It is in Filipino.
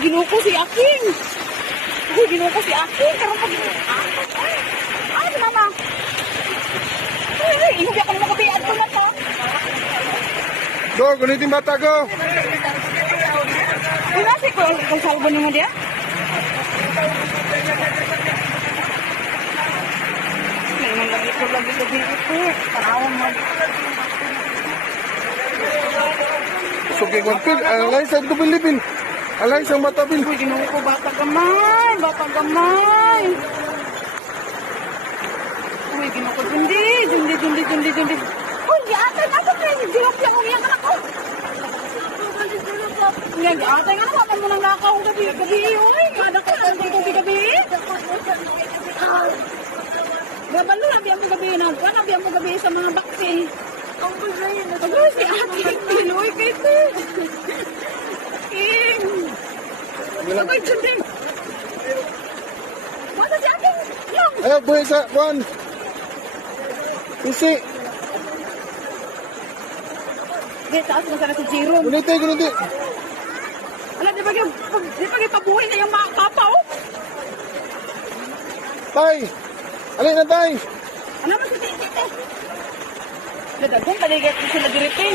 ginuko si Aking. Uy, ginuko si Aking. Karoon pag ano mama? Uy, inubi ako ng kapian ko na to. Go, gunitin bata, go. Uy, nasi ko. Kung salbo naman dia. Lagi ko ito. Parawang mo. Suki konpil, alay sa ito Pilipin. Alay sa mata Pil. Uy, ginuko. Bata gamay. Bata gamay. Uy, ginuko. Jundi. Uy, di atay na ako. Ginuko yung umiyak na ako. Nga, di atay nga naman mo nang nakaw gabi. Uy, kada ko gabi. Gabalo, nabi ang gabi na. Nabi ang gabi sa mga baksi. Ang bagay na. Ako si Aking. Pinuy kayo ito. Ay, Jundi. Wala si Aking. Lang. Ayaw, buhay sa, buwan. Isi. Di, taas na sana si Jerome. Guniti. Alam, di ba pabuhay na yung mga papa, oh? Tay. Alay na, tay. Ano ba si Tite? Nadagong, paligay ko sila direte.